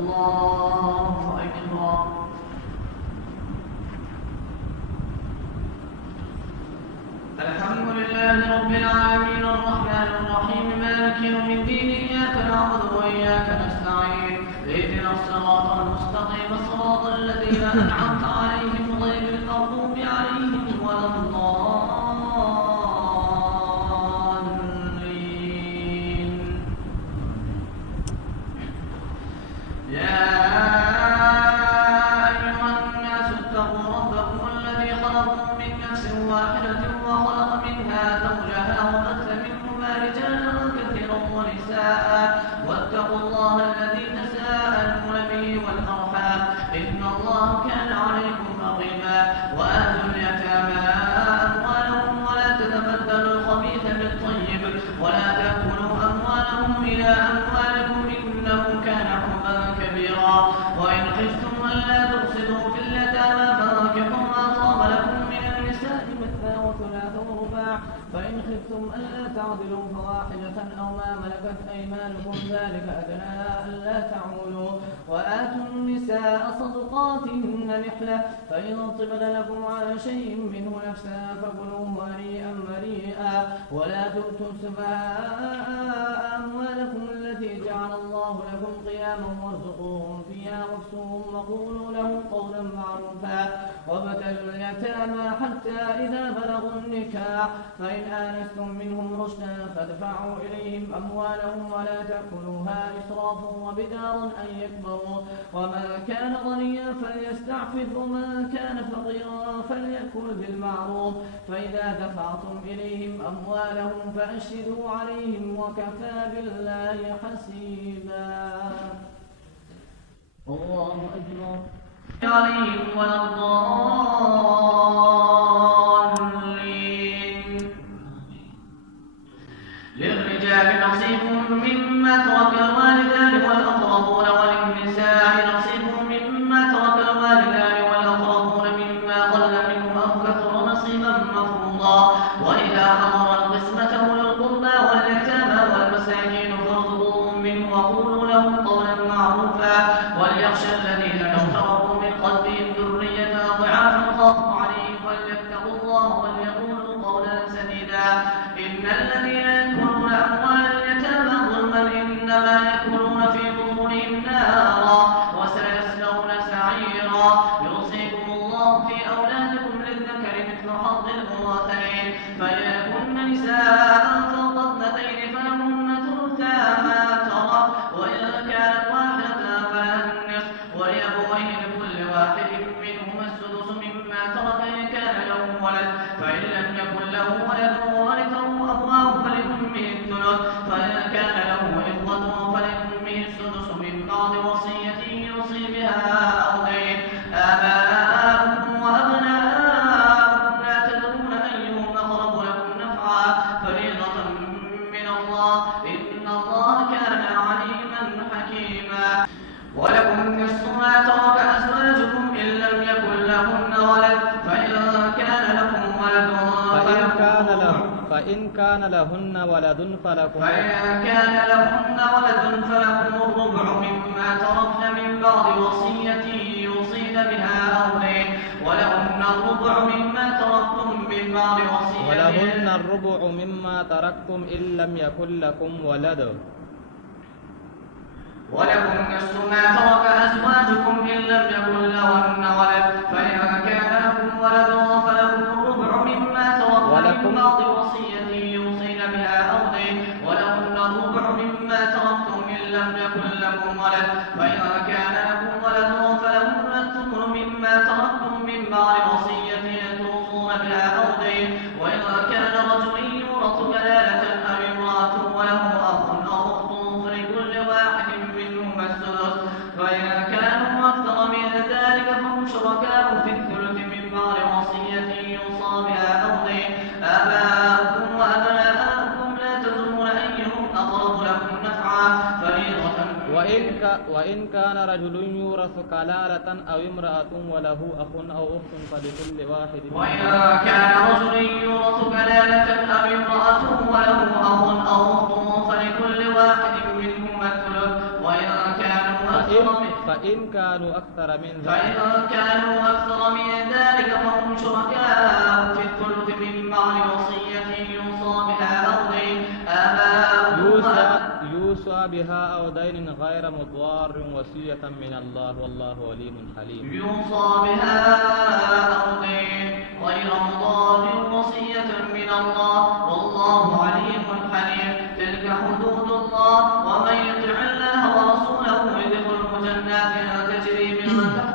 الله أكبر. الحمد لله رب العالمين الرحمن الرحيم مالك يوم الدين إياك نعبد وإياك نستعين اهدنا الصراط المستقيم صراط الذين أنعمت عليهم غير المغضوب عليهم ولا الضالين. يا أيها الناس اتقوا ربكم الذي خلقكم من نفس واحدة وخلق منها زوجها وبث منهما رجالا كثيرا ونساء واتقوا الله الذي تساءلون به والأرحام إن الله كان عليكم رقيبا. وآتوا اليتامى أموالهم ولا تتبدلوا الخبيث بالطيب ولا تأكلوا أموالهم إلى أموالكم إنه كان حبا كبيرا. وإن خفتم ألا تقسطوا في اليتامى فانكحوا ما طاب لكم من النساء مثنى وثلاث ورباع فإن خفتم ألا تعدلوا فواحدة أو ما ملكت أيمانكم ذلك أدنى ألا تعولوا. وآتوا النساء صدقاتهن نحلة فإن طبن لكم عن شيء منه نفسا فكلوه هنيئا مريئا. ولا تؤتوا السفهاء أموالكم التي جعل الله لكم قياما وارزقوهم فيها واكسوهم وقولوا لهم قولا معروفا. وابتلوا اليتامى حتى إذا بلغوا النكاح فإن آنستم منهم رشدا فادفعوا إليهم أموالهم ولا تأكلوها إسرافا وبدارا أن يكبروا. ومن كان غنيا فليستعفف ومن كان فقيرا فليأكل بالمعروف. فإذا دفعتم إليهم أموالهم فأشهدوا عليهم وكفى بالله حسيبا. الله أكبر. عليهم ولا الضالين. للرجال نصيب مما ترك الوالدان والأقربون وللنساء نصيب مما ترك الوالدان والأقربون مما قل منه أو كثر نصيبا مفروضا. وإذا حضر القسمة أولو القربى واليتامى والمساكين فارزقوهم منه وقولوا لهم قولا معروفا. وليخشى الذين لو تركوا من خلفهم ذرية ضعافا خافوا عليهم فليتقوا الله وليقولوا قولا سديدا. إن الذين يأكلون أموال اليتامى ظلما إنما يأكلون في بطونهم نارا وسيصلون سعيرا. يوصيكم الله في أولادكم للذكر مثل حظ الأنثيين فإن كن نساء فوق اثنتين فلهن ثلثا ما ترك وإن كانت واحدة فلها النصف ولأبويه لكل واحد منهما السدس مما ترك إن كان له ولد فإن لم يكن له ولد ورثه أبواه فلأمه الثلث فإن كان له إخوة فلأمه السدس من بعد وصية يوصي بها أو دين. آباؤكم وأبناؤكم لا تدرون أيهم أقرب لكم نفعا فريضة من الله إن الله كان عليما حكيما. ولكم نصف ما ترك أزواجكم إن لم يكن لهن ولد فإن كان لكم ولد فإن كان لهن ولد فلكم الربع مما تركن من بعد وصية يوصين بها أو دين. ولهن الربع مما تركتم إن لم يكن لكم ولد. ولكم نصف ما ترك أزواجكم إن لم يكن لهن ولد فإن كان لكم ولد فلكم الربع مما تركتم من بعد وصية يوصين بها أو دين. ولهن الربع مما تركتم إن لم يكن لكم ولد فإن كان لكم ولد فلهن الثمن مما تركتم من بعد وصية توصون بها أو دين. وإن كان رجل يورث كلالة أو امرأة وله أخ أو أخت فلكل واحد منهما السدس فإن كانوا أكثر من ذلك فهم شركاء في الثلث من بعد وصية يوصى بها أو دين. آباؤكم وأبناؤكم لا تدرون أيهم أقرب لكم نفعا فريضة. وإن كان رجل يورث كلالة أو امرأة وله أخ أو أخت فلكل واحد فإن كانوا أكثر من فإن ذلك كانوا أكثر من ذلك فهم شركاء في الثلث من بعد وصية يوصى بها أو دين يوصى بها أو دين غير مضار وصية من الله والله وليم حليم. يوصى بها أو دين غير مضار وصية من الله والله عليم حليم. تلك حدود الله ومن يطع الله ورسوله يدخله جنات تجري من